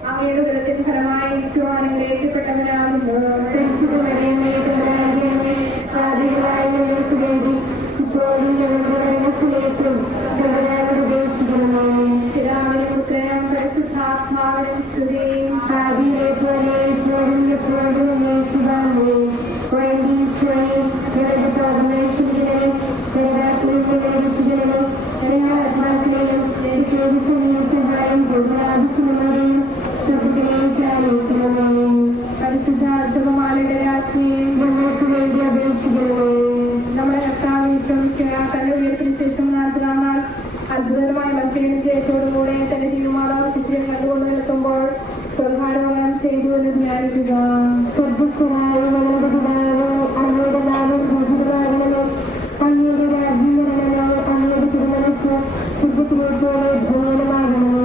അങ്ങയുടെ ഉദരത്തിൻ ഫലമായി അനുഗ്രഹിക്കപ്പെട്ടവനാകുന്നു. പിതാവിനും പുത്രനും പരിശുദ്ധാത്മാവിനും സ്തുതി. പരിശുദ്ധാത്മാരുടെ രാജ്ഞിയെ ഞങ്ങൾക്ക് വേണ്ടി അപേക്ഷിക്കണമേ. നമ്മളെ തന്റെ ഉയർത്തിന് ശേഷം നാൽപ്പതാം നാൾ അത്ഭുതമായ മത്സരം ജയത്തോടുകൂടെ തന്റെ തിരുമാതാവ് ചിത്രം കണ്ടുകൊണ്ട് നിൽക്കുമ്പോൾ സ്വർഗാരോഹണം ചെയ്തു എന്ന് ധ്യാനിക്കുക. സ്വർഗസ്വനായ അങ്ങയുടെ നാമം ഭൂഷിതമാകണമേ. അങ്ങയുടെ രാജ്ഞീകരണമേ. അങ്ങയുടെ തിരുമനസ് സ്വർഗത്തിലേക്കോടെ ഭൂമനമാകണമേ.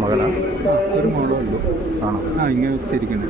മകളാണ് ഒരു മോളോ ഉള്ളൂ ആണോ? ഇങ്ങനെ സ്ഥിരിക്കണ്ടേ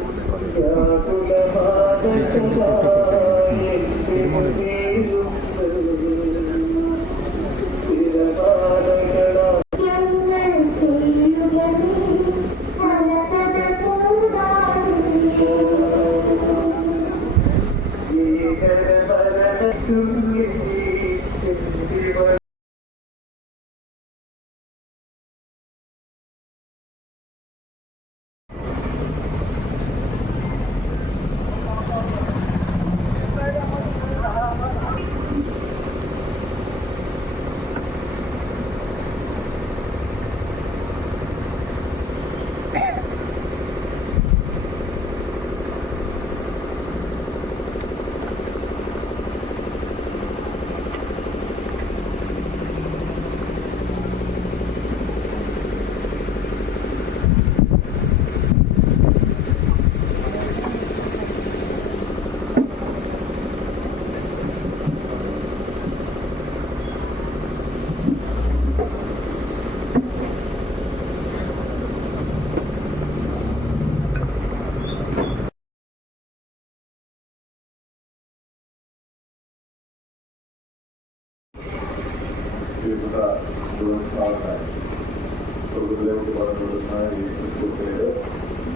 സ്വർഗത്തിലേക്ക് പറഞ്ഞിരുന്ന ഈ ക്രിസ്തുവിന്റെ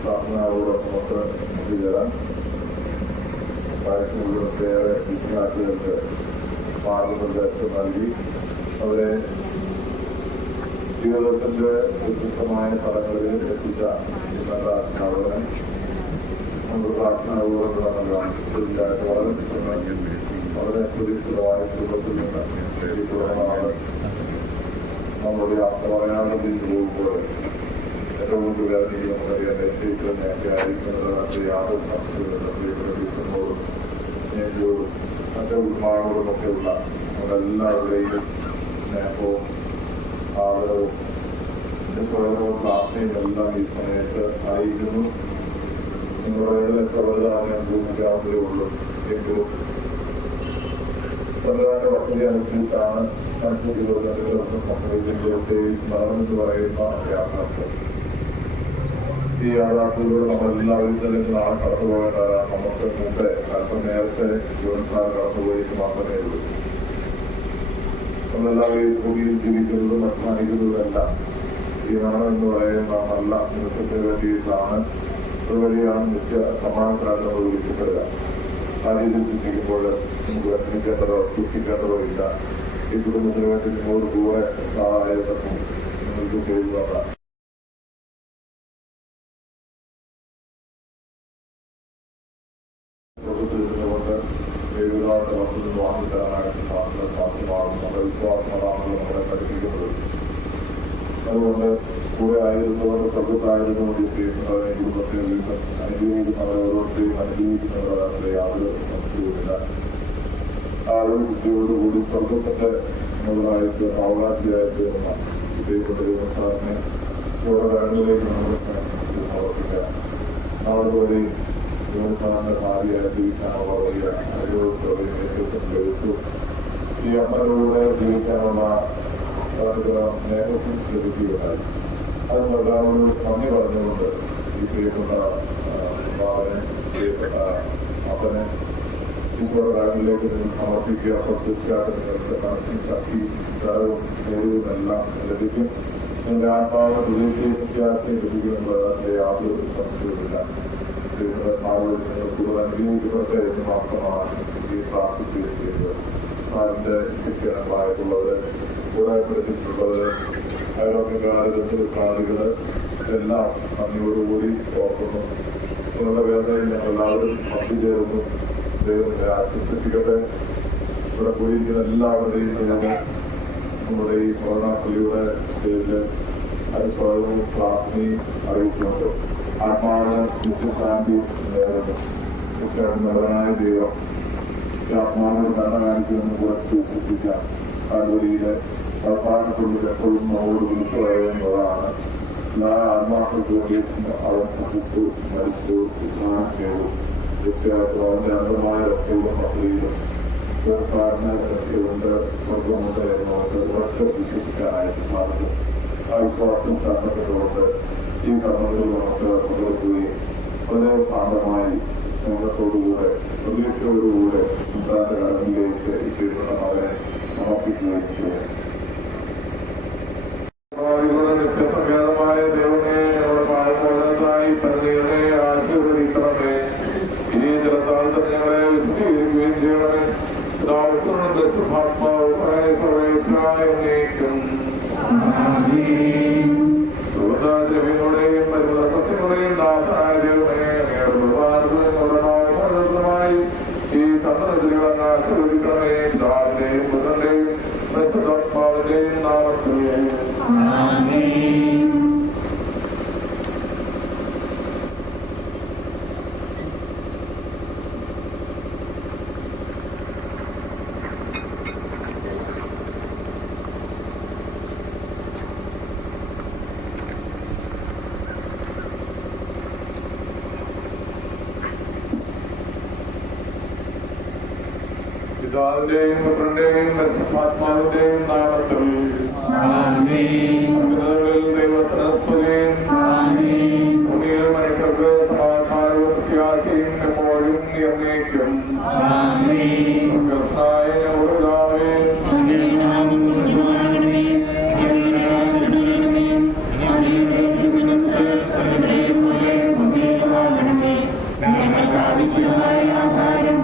പ്രാർത്ഥനാപൂർവ്വമൊക്കെ മുഖ്യതരാൻ വയസ്സിനുള്ളൊട്ടേറെ വിദ്യാർത്ഥികൾക്ക് മാർഗനിർദ്ദേശം നൽകി അവരെ ജീവിതത്തിന്റെ വ്യത്യസ്തമായ സ്ഥലങ്ങളിൽ എത്തിച്ച നല്ല ആത്മാവിനെ നമ്മുടെ പ്രാർത്ഥനാപൂർവ്വം നൽകാൻ തീർച്ചയായിട്ടും വളരെ സുരക്ഷിതമായ കുടുംബത്തിൽ നിന്ന് തുടർന്നാണ് നമ്മുടെ ആത്മവയാനത്തിൽ പോകുമ്പോൾ ഏറ്റവും കൂടുതൽ നമുക്കറിയാൻ നേരത്തെ ആയിരിക്കുന്നത് യാതൊരു സംസ്കൃതോടും സ്നേഹത്തോടും മറ്റു ഉന്മാനോടും ഒക്കെയുള്ള നമ്മളെല്ലാവരുടെയും സ്നേഹവും ആദരവും സ്വയവും പ്രാർത്ഥനയും എല്ലാം ഈ സമയത്ത് ആയിരിക്കുന്നു. നിങ്ങളുടെ എത്ര വലുതാണെന്ന് അനുഭവിക്കാവുന്നതേ ഉള്ളൂ. എങ്കിലും സർക്കാരിന്റെ പദ്ധതി അനുസരിച്ചാണ് മറ്റു ജീവിതത്തിലൊന്നും സംഭവിക്കുന്നതൊക്കെയും നടന്നെന്ന് പറയുന്ന യാഥാർത്ഥ്യം. ഈ യാഥാർത്ഥ്യത്തിലൂടെ നമ്മളെല്ലാവരും തന്നെ നാളെ കടന്നുപോകേണ്ടതാണ്. നമുക്ക് മുമ്പേ അല്പം നേരത്തെ ജീവനക്കാർ കടന്നുപോയിട്ട് മാത്രമേ ഉള്ളൂ. നമ്മളെല്ലാവരും ഭൂമിയിൽ ജീവിക്കുന്നതും അധ്വാനിക്കുന്നതുമെല്ലാം ഈ നാളെ എന്ന് പറയുന്ന നല്ല നിമിഷത്തിന് വേണ്ടിയിട്ടാണ്. അതുവഴിയാണ് നിത്യ സമാധാനത്തിലാണ് നമ്മൾ വിളിക്കപ്പെടുക. ആ രീതിയിൽ ചിന്തിക്കുമ്പോൾ നമുക്ക് വ്യക്തിക്കേണ്ടതോ സൂക്ഷിക്കേണ്ടതോ ഇല്ല. ഈ കുടുംബത്തിന് വേണ്ടി നിങ്ങളോട് കൂടെ സഹായത്വം നിങ്ങൾക്ക് ചെയ്യുന്നതാണ്. കൊണ്ട് ദൈവങ്ങളുടെ വസ്തുത വാങ്ങിത്തരാനായിട്ട് സാധ്യമാകും. നമ്മുടെ വിശ്വാസങ്ങളാണല്ലോ നമ്മളെ പഠിപ്പിക്കുന്നത്. അതുകൊണ്ട് കൂടെ ആയിരുന്നവരുടെ പ്രഭുത്തായിരുന്നുകൊണ്ട് ചെയ്യുന്നവരെ കുടുംബത്തെ അനുഭവിക്കുന്നവരെ ഓരോരുത്തരെയും അനുഭവിക്കുന്നവരുടെ യാതൊരു സംശയവുമില്ല. ആ ഒരു ബുദ്ധിയോടുകൂടി സ്വർഗത്തിന്റെ മുതലായിട്ട് അവകാശിയായിട്ട് ദൈവസാറിനെ ഓരോ കാര്യങ്ങളിലേക്ക് നമ്മൾ സമർപ്പിക്കുക. അതുപോലെ ദൈവസാറിന്റെ ഭാര്യയായി ജീവിക്കാനുള്ള വലിയ അനുഭവത്തോടെയും ഏറ്റവും ലഭിച്ചു. ഈ അമ്മയിലൂടെ ജീവിക്കാനുള്ള സ്നേഹത്തിൽ ലഭിക്കുകയായി. അതിനെല്ലാവരും നന്ദി പറഞ്ഞുകൊണ്ട് ഈ പ്രിയപ്പെട്ട ബാബനെ പ്രിയപ്പെട്ട അപ്പനെ ഇപ്പോൾ കാര്യങ്ങളിലേക്ക് നിങ്ങൾ സമർപ്പിക്കുക. തീർച്ചയായിട്ടും നിങ്ങൾക്ക് മനസ്സിന് ശക്തി ധനവും നേരവും എല്ലാം ലഭിക്കും. നിങ്ങളുടെ ആത്മാവ് ഹൃദയത്തെ ലഭിക്കുമെന്നത് യാതൊരു സംശയവുമില്ല. നിങ്ങൾ കൂടുതൽ അനുഭവിക്കപ്പെട്ടെ എന്ന് മാത്രമാണ് ഈ പ്രാർത്ഥിക്കുകയും ചെയ്തത്. അതിന്റെ ശിക്ഷണമായിട്ടുള്ളത് കൂടായ്മപ്പെട്ടിട്ടുള്ളത് അയൽവക്കക്കാരുകള് എല്ലാം നന്ദിയോടുകൂടി ഓർക്കുന്നു. നിങ്ങളുടെ വേദനയിൽ ഞങ്ങളെല്ലാവരും പങ്കുചേർന്നു. ദൈവത്തെ ആശ്വസിപ്പിക്കട്ടെ. ഇവിടെ പോയിരിക്കുന്ന എല്ലാവരുടെയും നമ്മുടെ ഈ കൊറോണ പള്ളിയുടെ പേരില് അനുസ്വാദവും പ്രാർത്ഥനയും അറിയിച്ചുകൊണ്ട് ആത്മാവിന് നിത്യശാന്തി നേരുന്നു. നല്ലവനായ ദൈവം ആത്മാവിന് കണ്ണ കാണിക്കുമെന്ന് കുറച്ച് വിശ്വസിക്കാം. കാൽവരിയിലെ അവസാനത്തുള്ളിൽ എപ്പോഴും നമ്മോട് വിളിച്ചു പറയുന്നതാണ്. ഞാൻ ആത്മാക്കൾക്ക് വേണ്ടി അവൻ സഹിച്ചു മരിച്ചു ഉദ്ധാനം ചെയ്തു. തീർച്ചയായിട്ടും അവന്റെ അന്ധമായ രക്ഷയിലും പദ്ധതിയിലും തീർച്ചയായിട്ടും രക്ഷയുണ്ട്, സ്വർഗമുണ്ട് എന്ന് നമുക്ക് ഉറച്ച് വിശ്വസിക്കാനായിട്ട് സാധിക്കും. ആ വിശ്വാസം ശരണപ്പെട്ടുകൊണ്ട് ഈ കർമ്മങ്ങളിൽ നമുക്ക് പങ്കെടുക്കുകയും വളരെ ശാന്തമായി സ്നേഹത്തോടുകൂടെ പ്രതീക്ഷയോടുകൂടെ ഉണ്ടാകുന്ന കടലിലേക്ക് ഈ പ്രിയപ്പെട്ട മകനെ സമർപ്പിക്കുകയും ചെയ്യും. നിത്യസംഗീതമായ ദൈവമേ, ഞങ്ങളുടെ പാഴമോചനത്തായി പരിധികളെ ആശീർവദിക്കണമേ. ഈ ജലത്താൽ തന്നെ ഞങ്ങളെ വിശദീകരിക്കുകയും ചെയ്യണമേ. ദ്രവ്യങ്ങളുടെയും പരിമള സത്യങ്ങളുടെയും നാഥായ ദൈവമേ, ഈ സന്ദർഭത്തിലുള്ള ആശീർവദിക്കണമേ. ദാവിന്റെയും ബുധന്റെയും പരിശുദ്ധാത്മാവിന്റെയും നാമത്തിൽ പിതാവിന്റെയും പുത്രന്റെയും പരിശുദ്ധാത്മാവിന്റെയും നാമത്തിൽ ദൈവത്തിന് ഭൂമിയിൽ മനുഷ്യർക്ക് സമാധാനവും പ്രത്യാശയും എപ്പോഴും എന്നേക്കും. ആവശ്യമായ ആഹാരം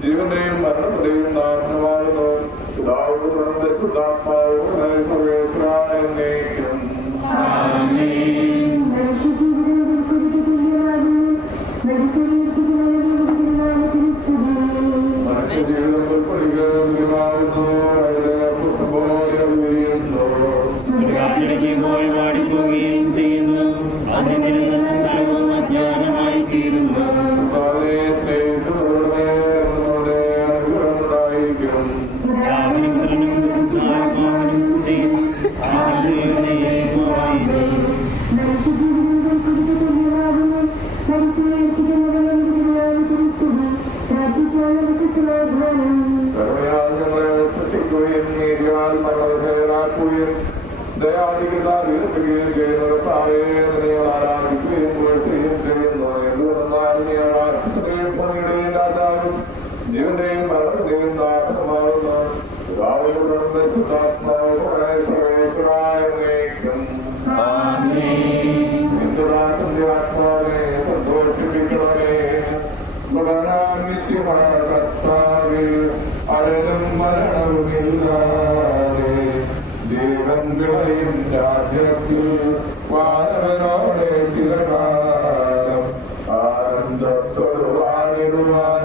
ജീവനെയും മരണത്തെയും നാശമാകുന്നു ജീവന്റെയും മരണത്തെയും നാശമാകുന്നു സന്ധ്യാത്മാവെ സന്തോഷിപ്പിക്കണമേ കർത്താവേ അഴലും മരണവുമില്ലാതെ ജീവൻ വിളയും രാജ്യത്തിൽ വാനവനോടെ ചിരകാലം ആനന്ദത്തോട് വാണിടുവാൻ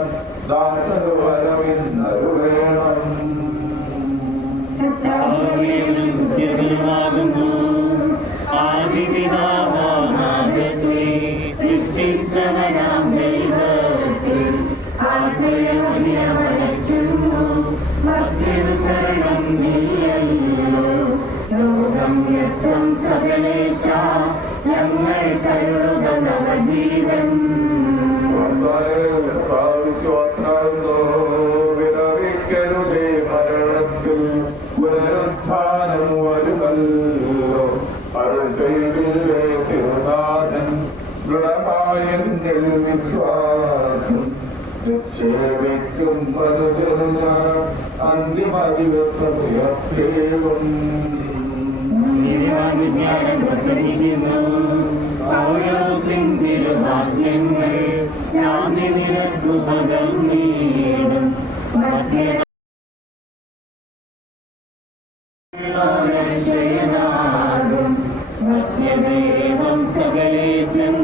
ദാസന് വരവിന്നരുവേണം. സൃഷ്ടിച്ചവനാം ദൈവത്തിൽ ആശ്രയമണിയവനയ്ക്കുന്നു മറ്റൊരു ശരണം നീയല്ലോ. ലോകം യത്നം സകലേശ ഞങ്ങൾ കരുളുക നവജീവൻ. വിലവിക്കരുതേ മരണത്തിൽ പുനരുത്ഥാനം വരുമല്ലോ. അരുൾക്കൈവില്ലേ തിരുനാഥൻ ദൃഢമായെന്നിൽ വിശ്വാസം നിക്ഷേപിക്കും മനുജന അന്തിമ ദിവസമുയർത്തേവും. തിരുവാക്യങ്ങൾ ശാന്തി നിരത്തുപദം നേടും ക്ഷയനാകും മധ്യദേവം സകലേശം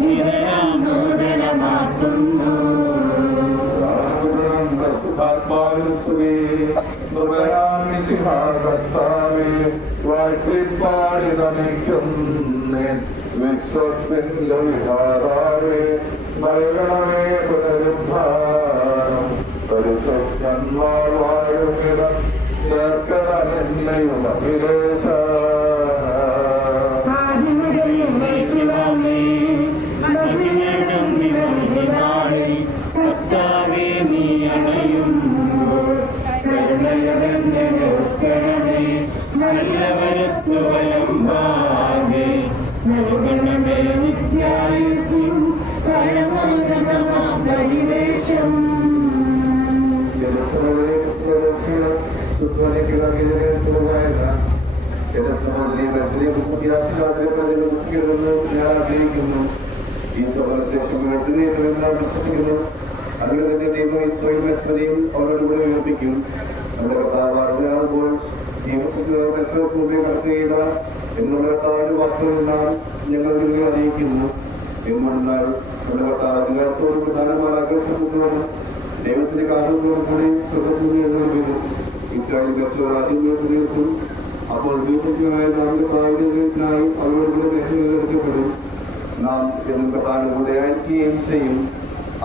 നിരയാം നൂതനമാക്കുന്നു. വാഴ്ത്തിപ്പാടി നമിക്കുന്നേ വിശ്വത്തിന്റെ വിഹാരാവേ നൽകണമേ പുനരുദ്ധാരം. പരിശുദ്ധന്മാർ വാഴുമിടം ചേർക്കണമെന്നയും അഖിലേശ. കർത്താവേ നീ അണയുമ്പോൾ കരുണയുടനെ നോക്കണമേ. നല്ലവരത്തു വലമ്പാകെ നൽകണമേ നിത്യായുസ്സും പരമോന്നതമാം പരിവേഷം. ഞാൻ ആഗ്രഹിക്കുന്നു. ഈ സ്വഭാവശേഷം വിശ്വസിക്കുന്നു. അങ്ങനെ തന്നെ ദൈവം ഇസ്രായേൽ മനുഷ്യരെയും അവരുടെ കൂടെ ഉയർപ്പിക്കും. നമ്മുടെ കർത്താവാകുമ്പോൾ ജീവിതത്തിൽ കടക്കുകയില്ല എന്നുള്ള കർത്താവിന്റെ വാക്കുകളെല്ലാം ഞങ്ങൾ നിങ്ങൾ അറിയിക്കുന്നു. എന്നാൽ നമ്മുടെ കർത്താവിനോട് പ്രധാനമായ ആഗ്രഹിക്കുന്നു. ദൈവത്തിന്റെ കാരണത്തോടു കൂടി സ്വർഗഭൂമി എന്നുള്ളത് ഇസ്രായേൽ ആദ്യം തീർക്കും. അപ്പോൾ ദൈവത്തിനായ നമ്മുടെ കർത്താവിനായി അവരോട് കൂടെ എടുക്കപ്പെടും. നാം എന്നും കർത്താവിലൂടെ അയക്കുകയും ചെയ്യും.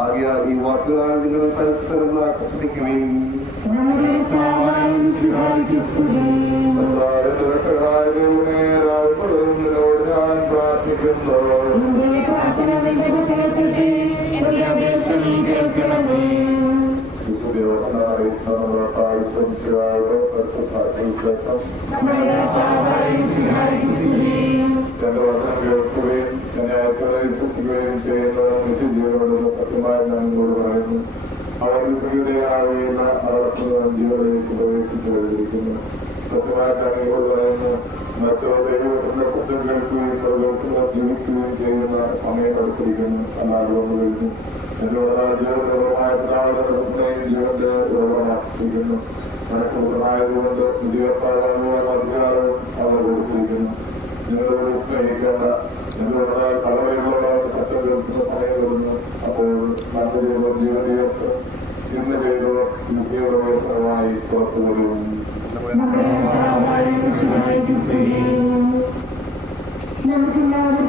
ആകയാൽ ഈ വാക്കുകളാണ് നിങ്ങൾ പരസ്പരം ആകർഷിക്കുകയും ഞാൻ പ്രാർത്ഥിക്കുന്നു. എന്റെ വചനം കേൾക്കുകയും എന്നെ വിശ്വസിക്കുകയും ചെയ്യുന്ന നിത്യജീവനോട് സത്യമായി ഞാൻ നിങ്ങളോട് പറയുന്നു, അവർ വിപരീതയാവുകയില്ല, അവർക്ക് ജീവനിലേക്ക് പ്രവേശിച്ചു കഴിഞ്ഞിരിക്കുന്നു. സത്യമായി ഞാൻ നിങ്ങളോട് പറയുന്നു, മറ്റോ ദൈവത്തിന്റെ കുറ്റം കേൾക്കുകയും ജീവിക്കുകയും ചെയ്യുന്ന സമയം എടുത്തിരിക്കുന്നു. അല്ലാതെ വന്നു കഴിഞ്ഞു. എന്നോട് ജീവന്റെ ജീവന്റെ ഉറവാക്കിയിരിക്കുന്നു. മനഃപൂർണ്ണമായതുകൊണ്ട് ജീവത്താകാനുള്ള അധികാരം അവർ കൊടുത്തിരിക്കുന്നു. നിങ്ങളോട് സ്നേഹിക്കേണ്ട, നിങ്ങളുടെ കളവയുള്ള സത്യം കേൾക്കുന്ന സമയം വരുന്നു. അപ്പോൾ നല്ല ജീവനീയർക്ക് ഇന്ന് ചെയ്തവർ വിദ്യാഭ്യാസമായി പുറത്തു വരും. നമുക്കെല്ലാവർക്കും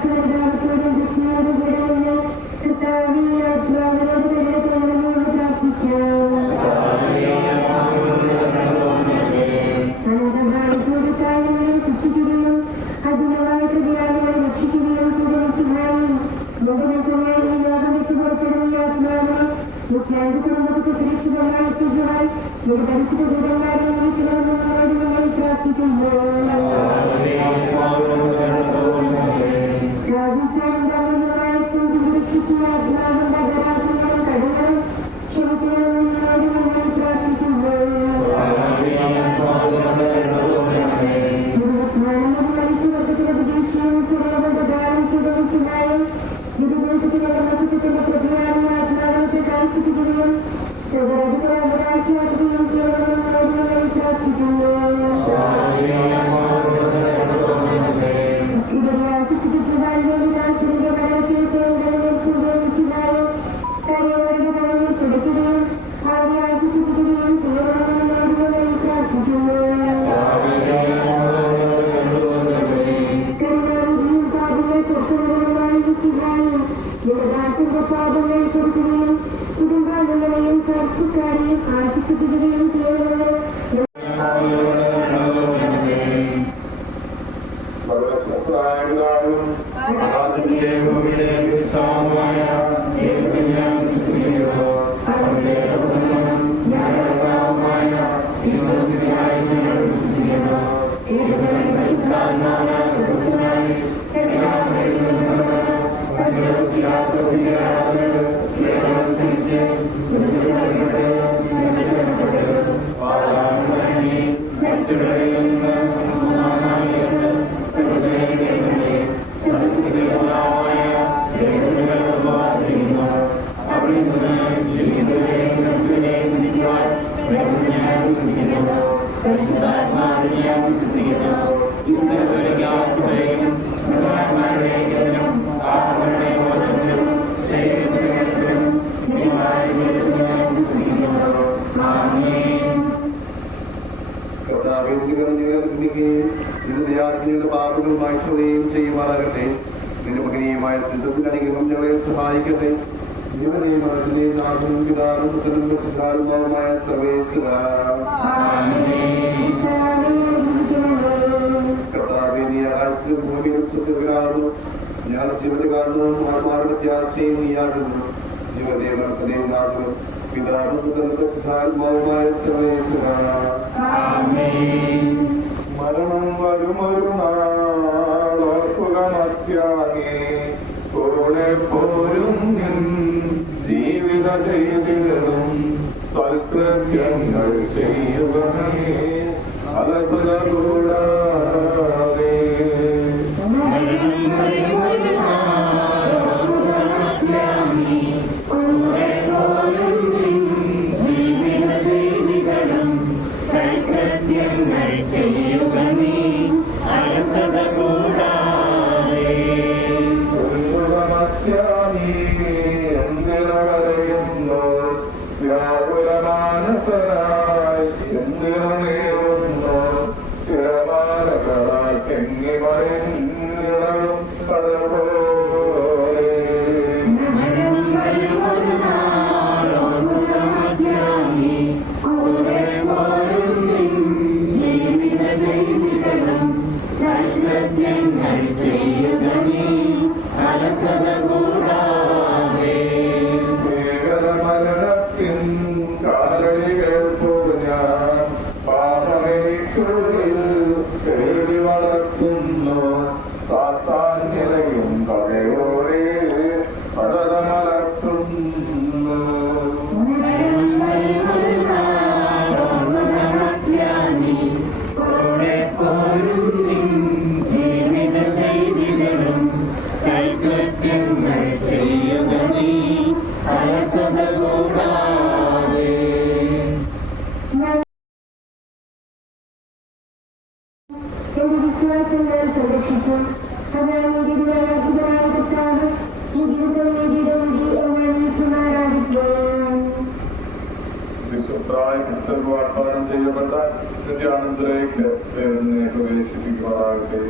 പാപങ്ങൾ മാറ്റുകയും ചെയ്യുമാറാകട്ടെ. നിന്റെ മകനീയമായ അനുഗ്രഹം ഞങ്ങളെ സഹായിക്കട്ടെ. ജീവനെയും മരണത്തിനെയും നാഥനും പിതാവും പുത്രനും പരിശുദ്ധാത്മാവുമായ സർവേശ്വര കർത്താവേ, നീ ആകാശത്തിലും ഭൂമിയിലും സ്വന്തമാകുന്നു. ഞാൻ ജീവന്റെ കാരണവും ആത്മാവിന്റെ വ്യത്യാസയും നീയാകുന്നു. ജീവനെയും മരണത്തിനെയും നാഥനും പിതാവും പുത്രനും പരിശുദ്ധാത്മാവുമായ സർവേശ്വര മരണം വരുമൊരു നാളോർക്കുക മത്യാനേ, കൂടെ പോരും ജീവിത ചെയ്തികളും സൽകൃത്യങ്ങൾ ചെയ്യുകണേ അലസത കൂടാതെ. വ്യാകുലമാനസനായി എന്തിനേറുന്നു തിരമാലകളായി എങ്ങി മറിഞ്ഞിളയും കടൽ പോലെ. മരണത്തിൻ കാലടി കേൾപ്പ വാഗ്ദാനം ചെയ്യപ്പെട്ട നിത്യാനന്ദത്തിലേക്ക് ദൈവത്തിനെ പ്രവേശിപ്പിക്കുമാറാകട്ടെ.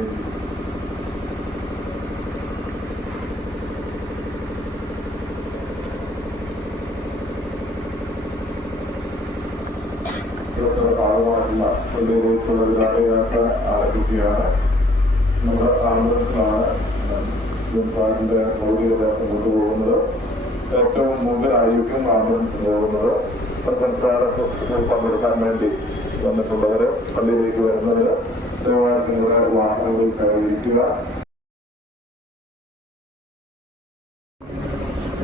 ഭാഗമായിട്ടുള്ള ഒരു തൊഴിലാളിയായിട്ട് ആരംഭിക്കുകയാണ്. നമ്മുടെ ആംബുലൻസിലാണ് സാറിന്റെ ഭൗതികത കൊണ്ടുപോകുന്നത്. ഏറ്റവും മുമ്പിലായിരിക്കും ആംബുലൻസ് പോകുന്നത്. സംസ്കാര പങ്കെടുക്കാൻ വേണ്ടി വന്നിട്ടുള്ളവര് പള്ളിയിലേക്ക് വരുന്നവര് ദയവായിട്ടും കൂടെ വാഹനങ്ങളിൽ കയറിയിരിക്കുക.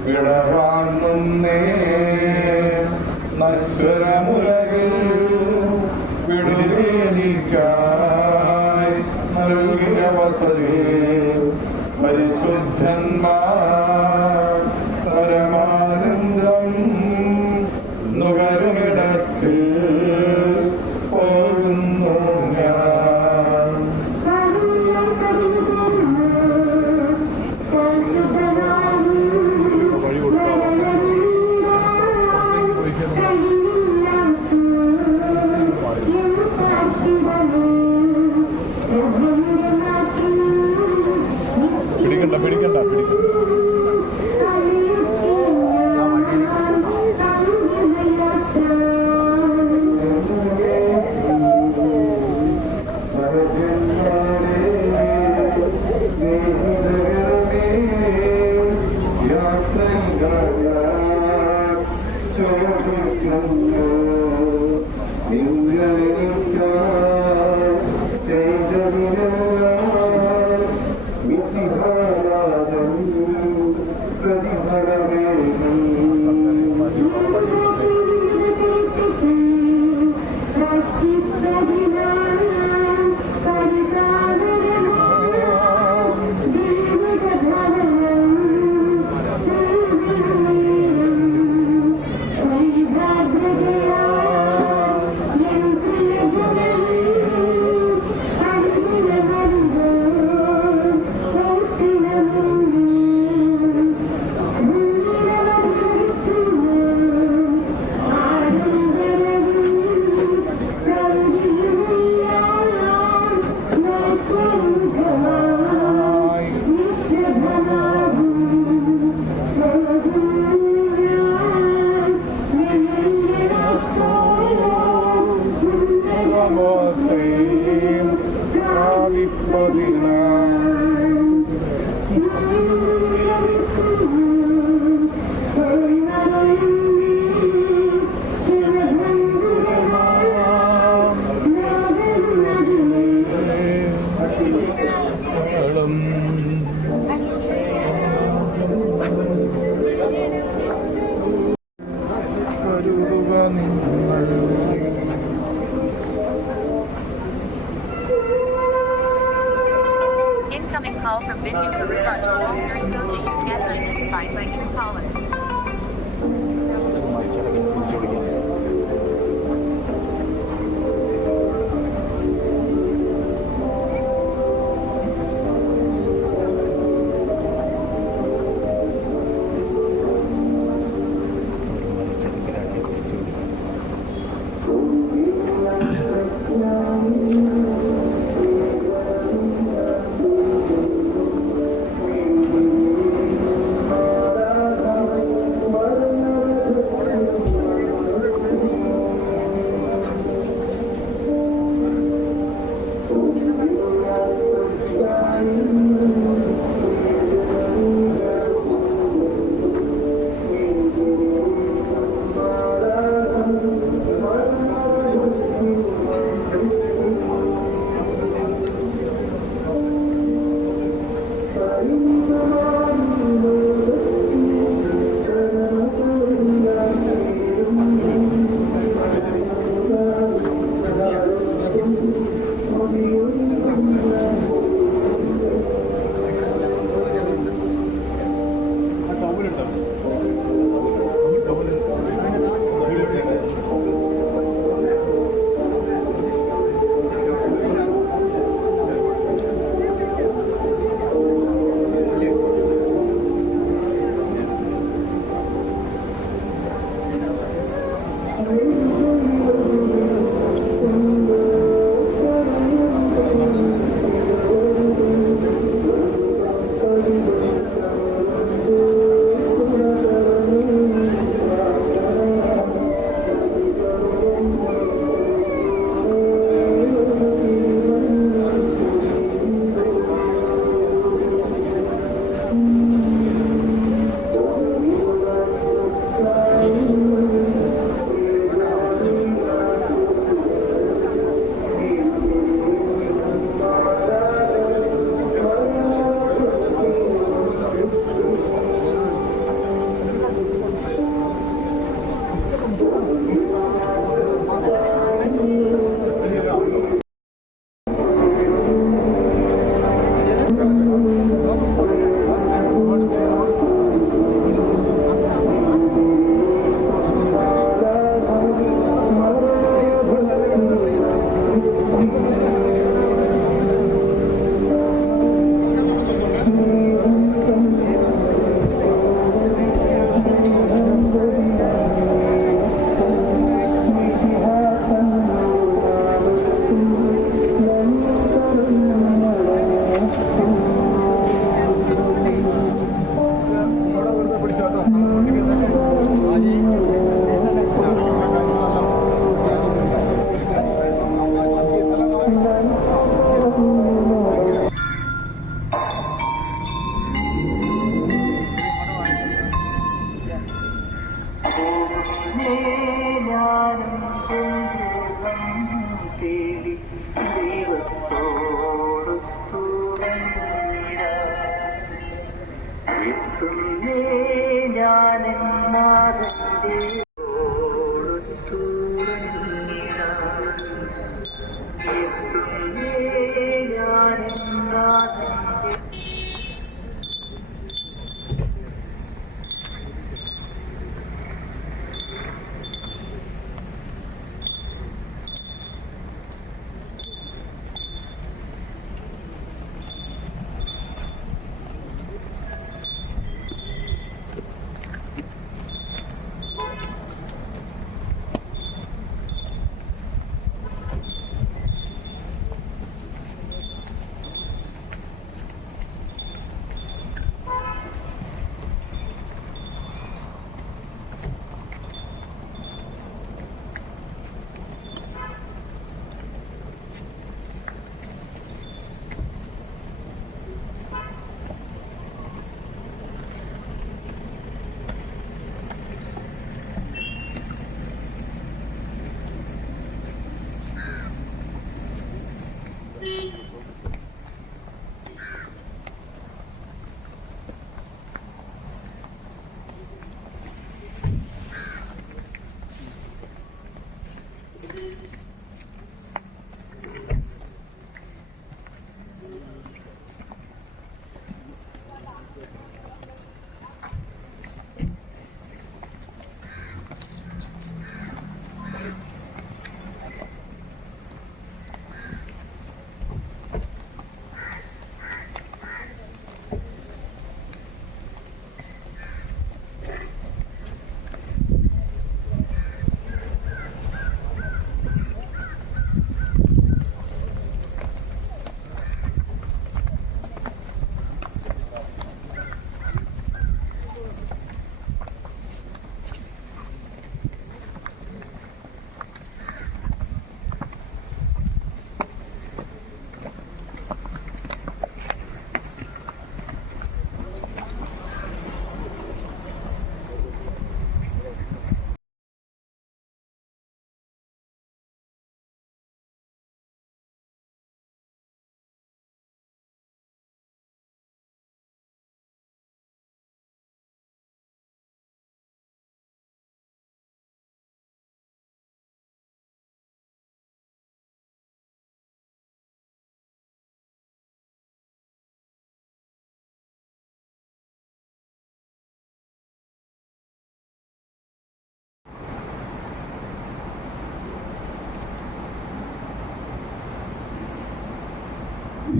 വിടവാങ്ങുന്നേ നശ്വരമുലകിൽ വിടുവേദിക്കായി നൽകിയ വസതി പരിശുദ്ധന്മാർ പരമാനന്ദം നുകരുമിടത്തിൽ പോകുന്നു ഞാൻ. പിടിക്കണ്ട Incoming call from Vinyan Karuna to Walter Soji gathering inside by True Caller. Thank you.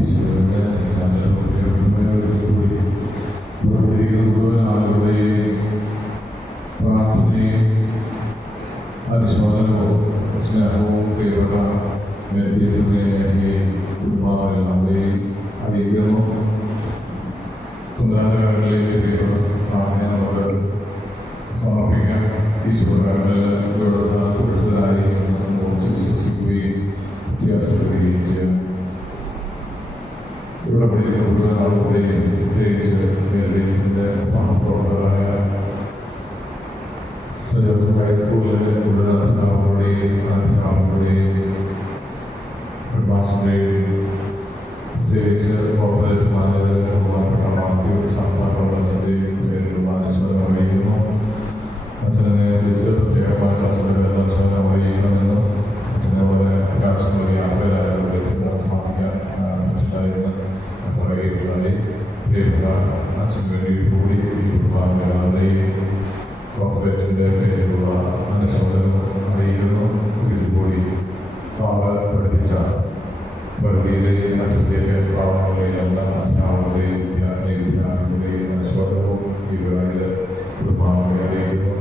ഈശോയുടെ ആളുകളെയും പ്രാർത്ഥനയും അനുശോചനവും സ്നേഹവും പ്രിയപ്പെട്ട മെഡിറ്റേഷനെയും കുടുംബാംഗങ്ങളെയും അറിയിക്കുന്നു. തുലാകാരങ്ങളിലേക്ക് പ്രിയപ്പെട്ട സ്ഥാപനം നമുക്ക് സമർപ്പിക്കാം. ഈശോകാരങ്ങളിൽ ഇവിടെ സുരക്ഷിതരായി നമുക്ക് വിശ്വസിക്കുകയും വ്യത്യാസപ്പെടുകയും ചെയ്യാം. ഇവിടെ പഠിക്കുന്ന മുഴുവൻ ആളുകളെയും പ്രത്യേകിച്ച് കേരളീയത്തിൻ്റെ സഹപ്രവർത്തകരായ ഹൈസ്കൂളിലെ മുഴുവൻ അധ്യാപകരുടെയും ഹെഡ്മാസ്റ്ററുടെയും പ്രത്യേകിച്ച് കോർപ്പറേറ്റ് മാനേജർ ബഹുമാനപ്പെട്ട മാത്യു ശാസ്താക്കളുടെയും പേരിലുള്ള അനുശോചനം അറിയിക്കുന്നു. അച്ഛനെ തിരിച്ച് പ്രത്യേകമായിട്ട് അച്ഛൻ്റെ അനുശോചനം അറിയിക്കണമെന്നും അച്ഛനെ വളരെ അത്യാവശ്യമായ യാത്രയിലായ സാധിക്കാൻ പറ്റില്ല എന്ന് പറയുകയുണ്ടായി. പ്രിയപ്പെട്ട അച്ഛന് വേണ്ടി കൂടി ഈ കുടുംബാംഗങ്ങളെയും കോർപ്പറേറ്റിൻ്റെ പേരിലുള്ള അനുശോചനം അറിയിക്കുന്നു. ഇതുകൂടി സാറ് പഠിപ്പിച്ച വെറുതെയിലെയും മറ്റ് വിദ്യാഭ്യാസ സ്ഥാപനങ്ങളെയും എല്ലാ അധ്യാപകരെയും വിദ്യാർത്ഥികളുടെയും അനുശോചനവും ഈ വേളയിൽ കുടുംബാംഗങ്ങളെ അറിയിക്കുന്നു.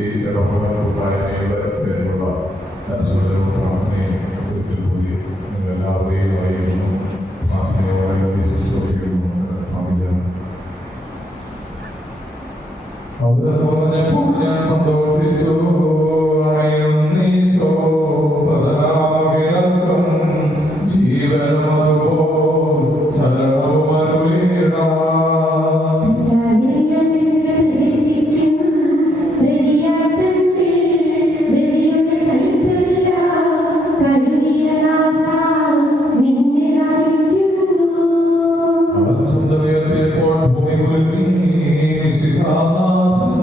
ഈ ഇടപെടൽ കൂട്ടായ്മയുടെ പേരിലുള്ള അനുശോചനവും പ്രാർത്ഥനയും ഒരിക്കൽ കൂടി നിങ്ങളെല്ലാവരെയും അറിയിക്കുന്നു. പ്രാർത്ഥനയോടെ ശുശ്രൂഷകളും അവിടെ തോന്നപ്പോൾ ഞാൻ സന്തോഷിച്ചു. ജീവനും അതുപോൽ ചലനവും അരുളിയിടാം. അവൻ സ്വന്തം ഉയർത്തിയപ്പോൾ ഭൂമി കുലുങ്ങി. സിംഹാനാഥൻ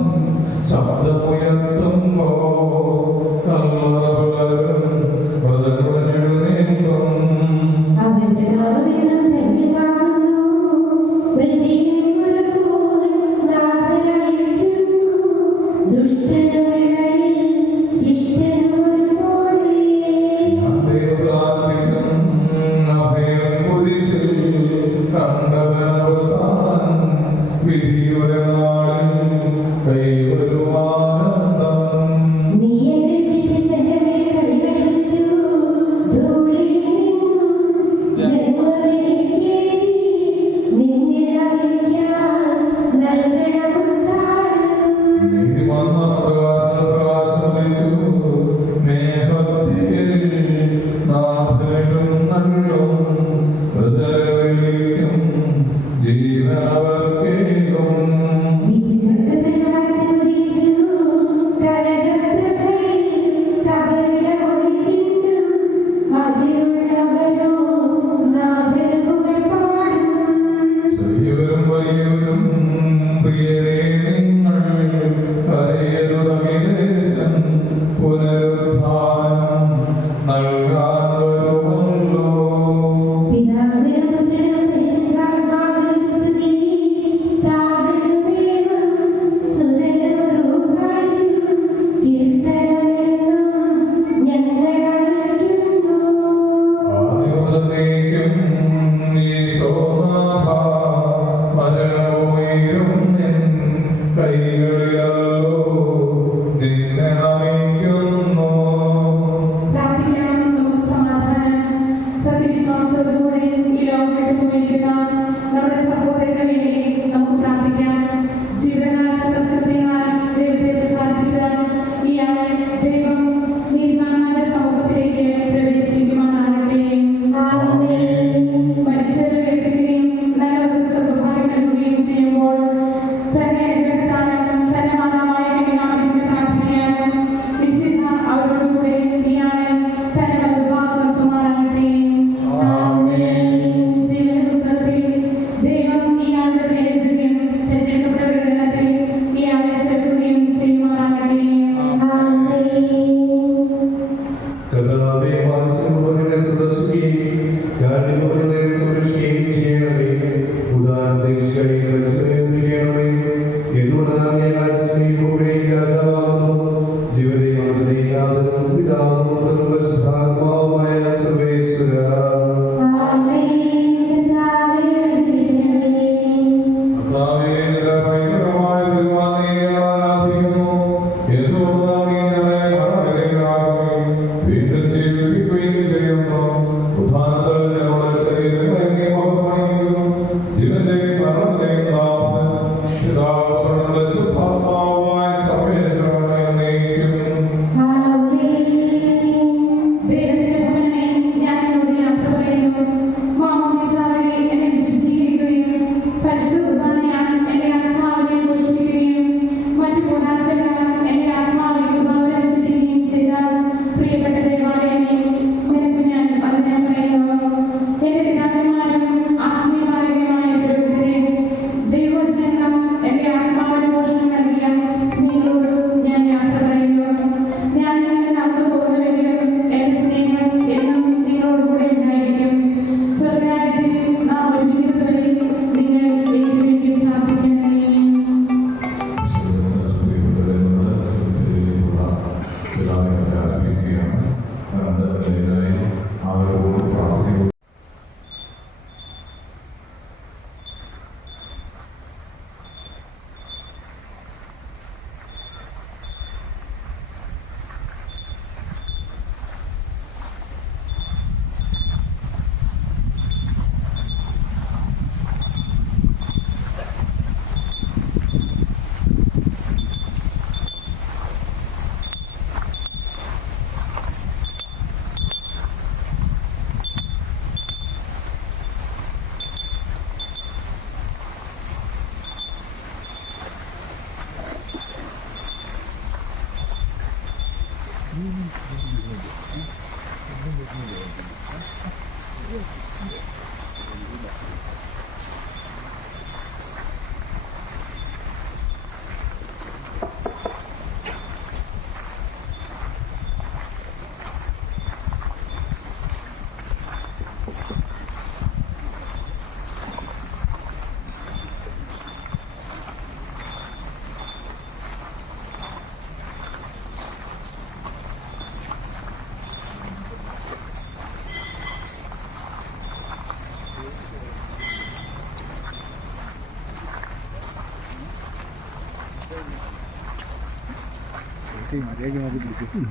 മര്യാദ നോക്കി പിടിക്കും.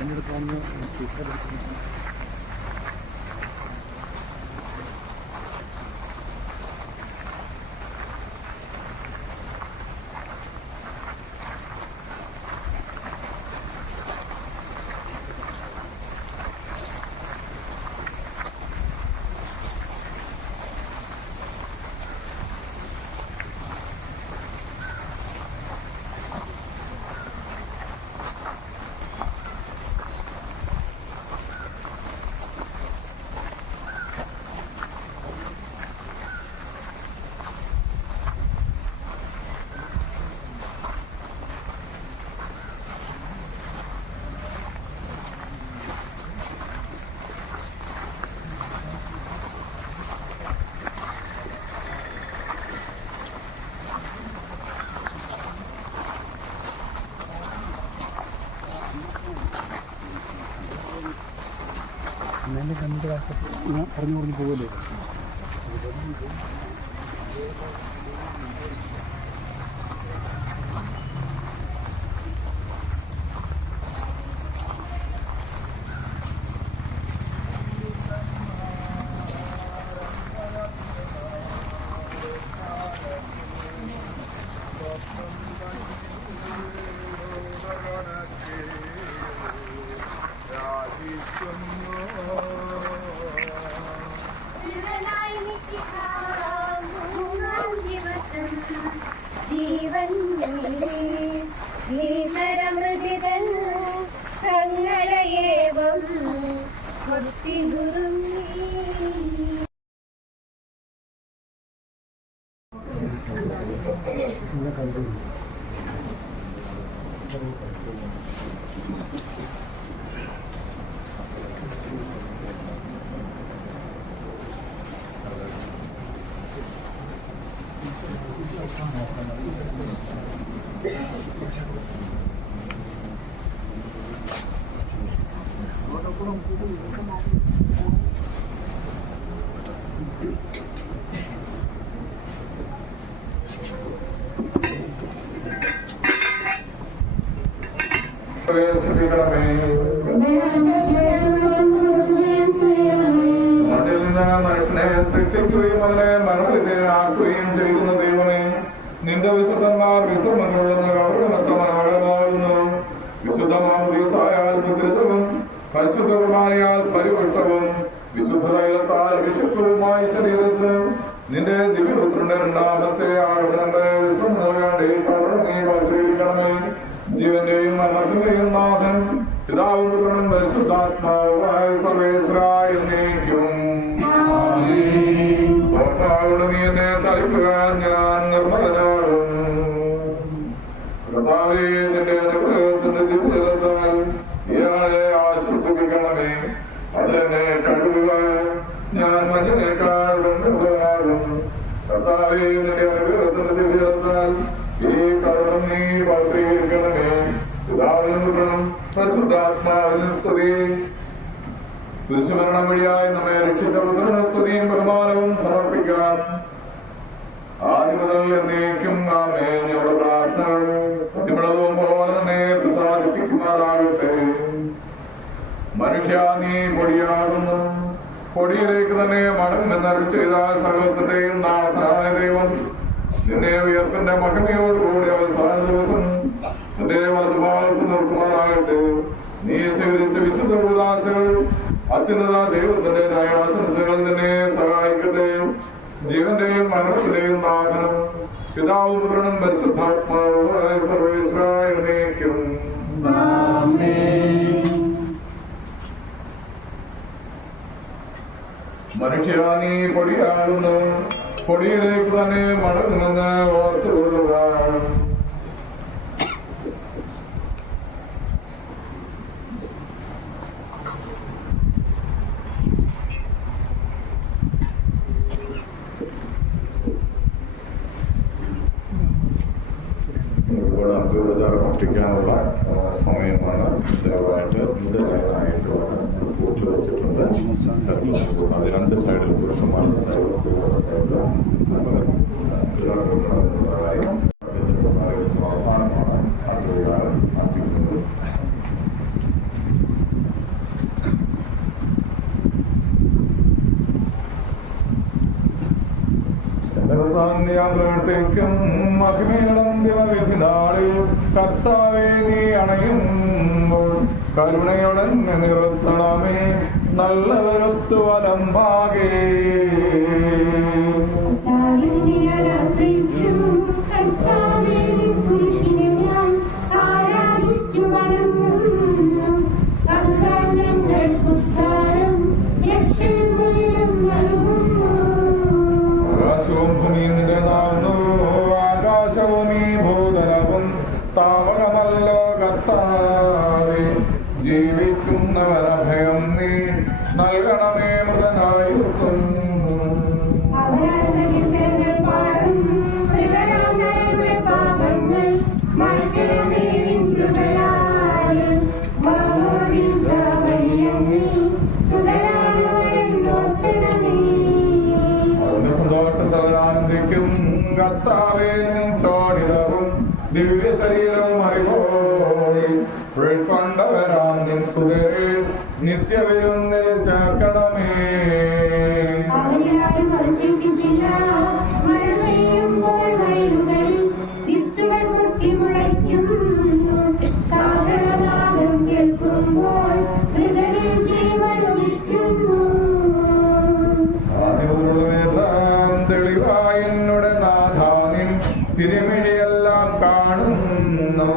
എൻ്റെ അടുത്ത് വന്ന് എന്നെ കണ്ട് പറഞ്ഞു പോകല്ലേ. മനുഷ്യനെ സൃഷ്ടിക്കുകയും അതിനെ മരണവിധേയനാക്കുകയും ചെയ്യുന്ന ദൈവമേ, നിന്റെ വിശുദ്ധന്മാർ വിശ്രമങ്ങളുന്ന അവരുടെ മത്തമനാകമാകുന്നു. വിശുദ്ധമായാൽ മുദ്രിതവും പരിശുദ്ധ കുർബാനയാൽ പരിപുഷ്ടവും വിശുദ്ധ തൈലത്താൽ അഭിഷിക്തവുമായ ശരീരത്തിന് നിന്റെ ദിവ്യപുത്രന്റെ രണ്ടാമത്തെ ആഗമനത്തെ വിശ്രമം നൽകാണ്ടേ നീ പരിഗ്രഹിക്കണമേ. ജീവന്റെയും മരണത്തിന്റെയും നാഥൻ പിതാവും പുത്രനും പരിശുദ്ധാത്മാവുമായ സർവേശ്വരായ എന്നേക്കും. സ്വർണ്ണാവിടെ നീ എന്നെ തളിക്കുവാൻ ഞാൻ നിർമ്മലനാകും. കർത്താവേ, നിന്റെ അനുഗ്രഹത്തിന്റെ ദിവ്യജലത്താൽ ഇയാളെ ആശ്വസിപ്പിക്കണമേ. അതിലെന്നെ കഴുകുക, ഞാൻ മഞ്ഞിനേക്കാൾ വെണ്ണുള്ളതാകും. കർത്താവേ, നിന്റെ അനുഗ്രഹത്തിന്റെ ദിവ്യജലത്താൽ ഈ കരുണം നീ പവിത്രീകരിക്കണമേ. പിതാവിനും പുത്രനും പരിശുദ്ധാത്മാവിനും സ്തുതി. കുരിശുമരണം വഴിയായി നമ്മെ രക്ഷിച്ച പുത്രന് സ്തുതിയും ബഹുമാനവും സമർപ്പിക്കാം. ആദ്യം മുതൽ എന്നേക്കും ആമേൻ. ഞങ്ങളുടെ പ്രാർത്ഥനകൾ പ്രതിമളവും പോലെ തന്നെ പ്രസാദിപ്പിക്കുമാറാകട്ടെ. മനുഷ്യ, നീ പൊടിയാകുന്നു, പൊടിയിലേക്ക് തന്നെ മടങ്ങുമെന്നരുൾ ചെയ്ത സർവത്തിന്റെയും നാഥനായ ദൈവം നിന്നെ ഉയർപ്പിന്റെ മഹിമയോടുകൂടി അവസാന ദിവസം നിന്റെ വലതുഭാഗത്ത് നിർത്തുമാറാകട്ടെ. നീ സ്വീകരിച്ച വിശുദ്ധ കൂദാശകൾ അത്യുന്നത ദൈവത്തിന്റെ ന്യായാസനങ്ങൾ നിന്നെ സഹായിക്കട്ടെ. ജീവന്റെയും മരണത്തിന്റെയും നാഥനും പിതാവും പുത്രനും പരിശുദ്ധാത്മാവുമായ സർവേശ്വരായ എന്നേക്കും. മനുഷ്യ, നീ പൊടിയാകുന്നു, പൊടിയിലേക്ക് തന്നെ മടങ്ങുമെന്ന് ഓർത്തുകൊള്ളുക. അനുഷ്ഠിക്കാനുള്ള സമയമാണ്. ദയവായിട്ട് ഇവിടെ ലൈനായിട്ട് കൂട്ടി വെച്ചിട്ടുണ്ട്. അത് രണ്ട് സൈഡിൽ പുരുഷന്മാരുടെ അവസാനമാണ് സാധ്യത. അർപ്പിക്കുന്നത്. പ്രവർത്തിക്കും മഹിമേടന്തിമവിധി നാളിൽ കർത്താവേ നീ അണയുമ്പോൾ കരുണയോടെ നിർത്തണമേ നല്ലവരൊത്തു വലമ്പാകേ. ആകാശവും ഭൂമിയും നിന്റേതാകുന്നു, ആകാശവും ഈ ഭൂതലവും താവകമല്ലോ കർത്താവേ. ജീവിക്കുന്നവരഭയം നീ നൽകണമേ മൃതനായുസ്സും. സന്തോഷത്താനന്ദിക്കും കർത്താവേ നിൻ ശോണിതവും ദിവ്യ ശരീരവും അറിവോടെ ഉൾക്കൊണ്ടവരാം നിൻ സുതരെ നിത്യവിരുന്നിൽ ചേർക്കണമേ. തെളിവായി എന്നോട് നാഥാനിൻ തിരുമിഴിയെല്ലാം കാണുന്നു.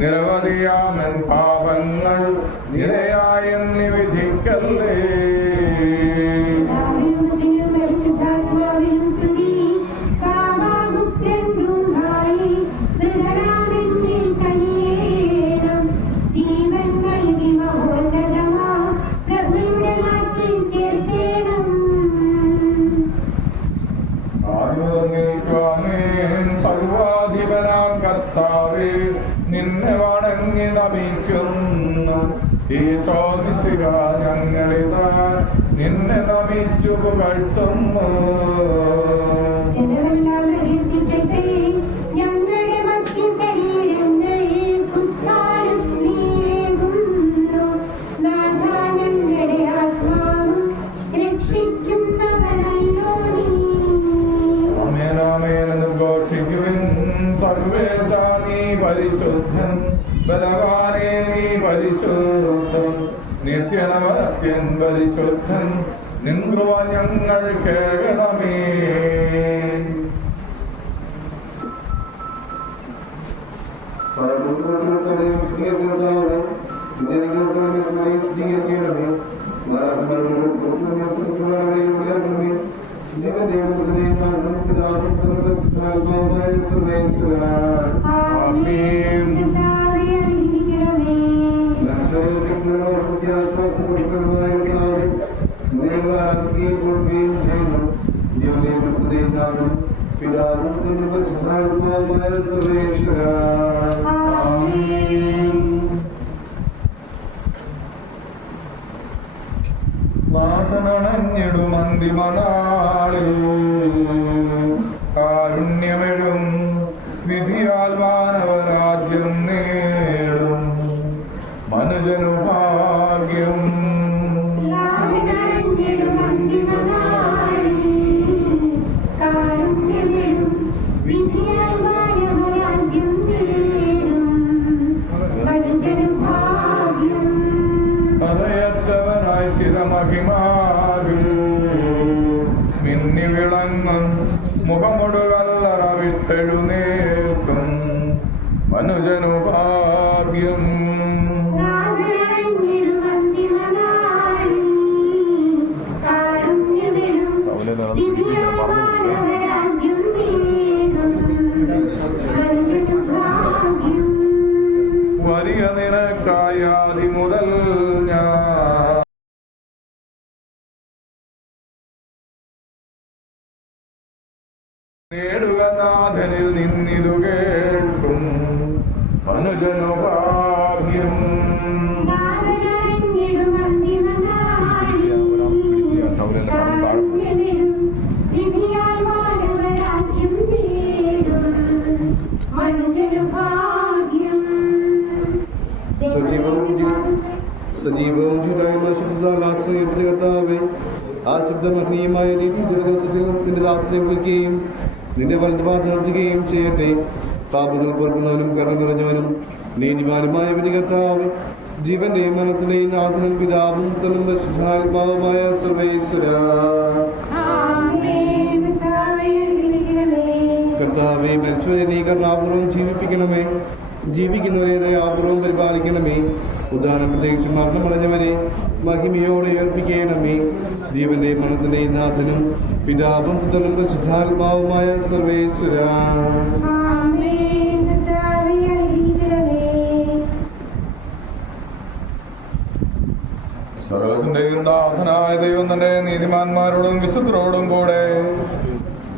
നിരവധിയാമൻ പാപങ്ങൾ നിരയായി എന്നി വിധിക്കല്ലേ. സർവാധിപനാം കർത്താവേ നിന്നെ വണങ്ങി നമിക്കുന്നു. ഈ സ്വാദിശിക ഞങ്ങളിതാ നിന്നെ നമിച്ചു പുകഴ്ത്തുന്നു. ഞങ്ങളുടെ മധ്യ ശരീരങ്ങൾ കുത്താനും നീങ്ങുന്നു. ഞങ്ങളുടെ ആത്മാവും രക്ഷിക്കുന്നവരല്ലോ നീ. ഘോഷിക്കുവിൻ സർവേശ നീ പരിശുദ്ധൻ, ബലവാനേ നീ പരിശുദ്ധൻ, നിത്യനവത്യൻ പരിശുദ്ധൻ, നിൻ കൃപ ഞങ്ങൾ കേൾക്കണമേ. അന്തിമനാളിൽ കാരുണ്യമെഴും വിധിയാൽ മാനവരാജ്യം നേടും മനുജനു ഭാഗ്യം. കഥയറ്റവനായി ചിരമഹിമാവിൽ മിന്നി വിളങ്ങും മുഖമൊടുകല്ലറ വിട്ടെഴുന്നേൽക്കും മനുജനു ഭാഗ്യം. വലിയ നിനക്കായാതി മുതൽ ഞാൻ നേടുക നാഥനിൽ നിന്നിതു കേൾക്കും മനുജനു ഭാഗ്യം. സജീവവും ചൂടായുള്ള ശുദ്ധദാസനെ കർത്താവേ, ആ ശുദ്ധമഹനീയമായ രീതിയിൽ നിന്റെ ദാസനെ വിളിക്കുകയും നിന്റെ വലതുഭാഗത്ത് നിർത്തുകയും ചെയ്യട്ടെ. പാപങ്ങൾ പൊറുക്കുന്നവനും കരുണ നിറഞ്ഞവനും നീതിമാനുമായ കർത്താവേ, ജീവന്റെയും മനത്തിന്റെയും നാഥനും പിതാവും പുത്രനും പരിശുദ്ധാത്മാവുമായ സർവേശ്വര കർത്താവേ, മരിച്ചവരെ നീ കരുണാപൂർവ്വം ജീവിപ്പിക്കണമേ, ജീവിക്കുന്നവരെ ദയാപൂർവ്വം പരിപാലിക്കണമേ. ഉദാഹരണം പ്രത്യേകിച്ച് മരണമടഞ്ഞവരെ മഹിമയോടെ ഏർപ്പിക്കണമേ. ജീവന്റെ മരണത്തിന്റെയും നാഥനും പിതാവും പുത്രനും പരിശുദ്ധാത്മാവുമായ സർവേശ്വര സകലത്തിന്റെയും നാഥനായ ദൈവം തന്റെ നീതിമാന്മാരോടും വിശുദ്ധരോടും കൂടെ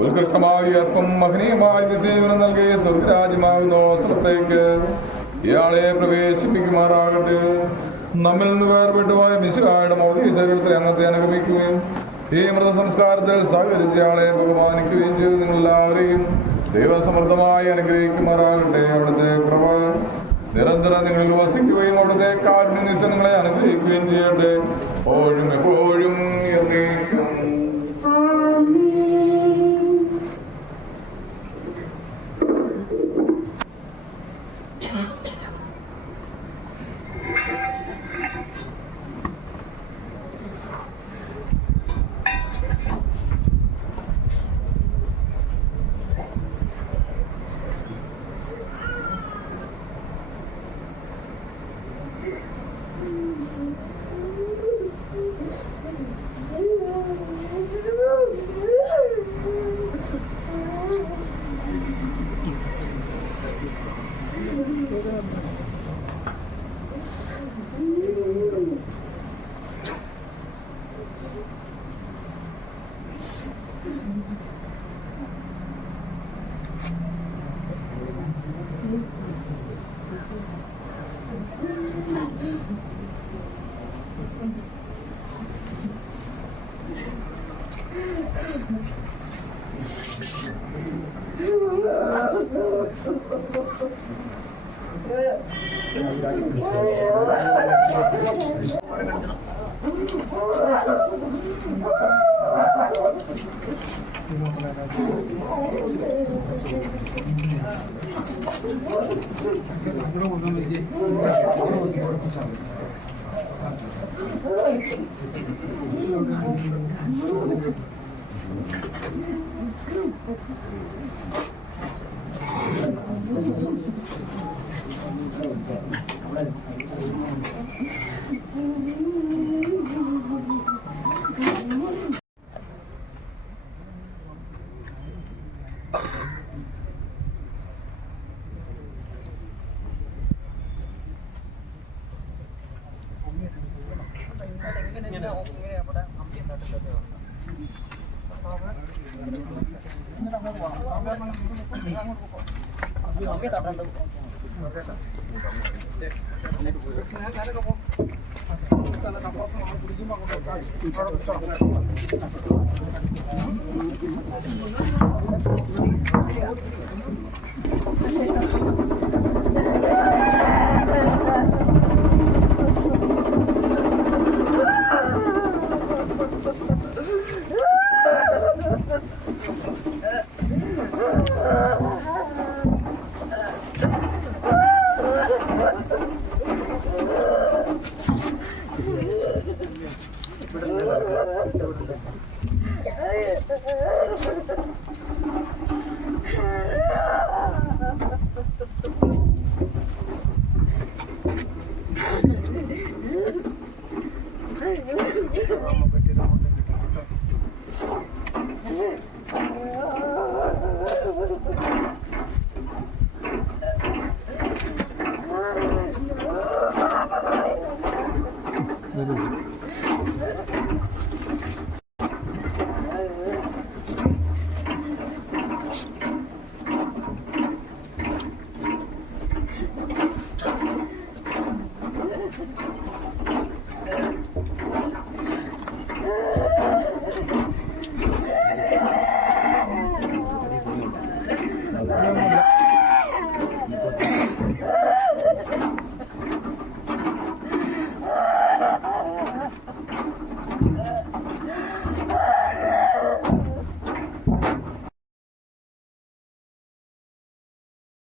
ഉത്കൃഷ്ടമായി അല്പം മഹനീയമായി നിത്യജീവനം നൽകി സ്വർഗരാജ്യമാകുന്ന സ്ഥലത്തേക്ക് ഇയാളെ പ്രവേശിപ്പിക്കുമാറാകട്ടെ. നമ്മിൽ നിന്ന് വേർപെട്ടുപോയ മിശിഹായുടെ മൗലിക ശരീരത്തിൽ അംഗത്തെ അനുഗമിക്കുകയും ഈ മൃതസംസ്കാരത്തിൽ സഹകരിച്ച് ഇയാളെ ബഹുമാനിക്കുകയും ചെയ്ത് നിങ്ങളെല്ലാവരെയും ദൈവസമൃദ്ധമായി അനുഗ്രഹിക്കുമാറാകട്ടെ. അവിടുത്തെ കൃപ നിരന്തരം നിങ്ങളിൽ വസിക്കുകയും അവിടുത്തെ കാരുണ്യം നിത്യം നിങ്ങളെ അനുഗ്രഹിക്കുകയും ചെയ്യട്ടെ. എപ്പോഴും എപ്പോഴും എന്നേക്കും.